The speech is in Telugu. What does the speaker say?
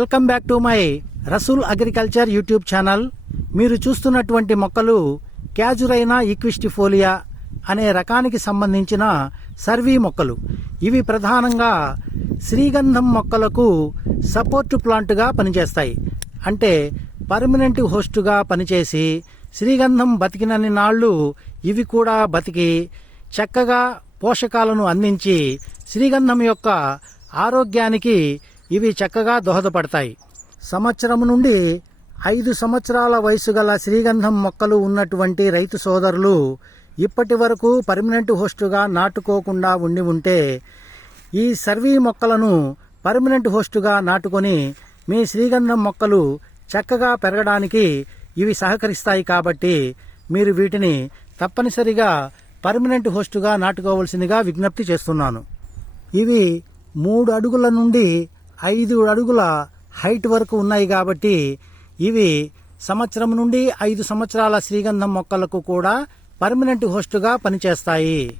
Welcome back to my Rasool agriculture YouTube channel. మీరు చూస్తున్నటువంటి మొక్కలు క్యాజురైనా ఈక్విస్టిఫోలియా అనే రకానికి సంబంధించిన సర్వీ మొక్కలు. ఇవి ప్రధానంగా శ్రీగంధం మొక్కలకు సపోర్ట్ ప్లాంట్గా పనిచేస్తాయి. అంటే పర్మనెంట్ హోస్టుగా పనిచేసి శ్రీగంధం బతికినన్ని నాళ్ళు ఇవి కూడా బతికి చక్కగా పోషకాలను అందించి శ్రీగంధం యొక్క ఆరోగ్యానికి ఇవి చక్కగా దోహదపడతాయి. సంవత్సరం నుండి ఐదు సంవత్సరాల వయసు గల శ్రీగంధం మొక్కలు ఉన్నటువంటి రైతు సోదరులు ఇప్పటి వరకు పర్మనెంట్ హోస్టుగా నాటుకోకుండా ఉండి ఉంటే ఈ సర్వీ మొక్కలను పర్మనెంట్ హోస్టుగా నాటుకొని మీ శ్రీగంధం మొక్కలు చక్కగా పెరగడానికి ఇవి సహకరిస్తాయి కాబట్టి మీరు వీటిని తప్పనిసరిగా పర్మనెంట్ హోస్టుగా నాటుకోవాల్సిందిగా విజ్ఞప్తి చేస్తున్నాను. ఇవి మూడు అడుగుల నుండి ఐదు అడుగుల హైట్ వరకు ఉన్నాయి కాబట్టి ఇవి సంవత్సరం నుండి ఐదు సంవత్సరాల శ్రీగంధం మొక్కలకు కూడా పర్మనెంట్ హోస్టుగా పనిచేస్తాయి.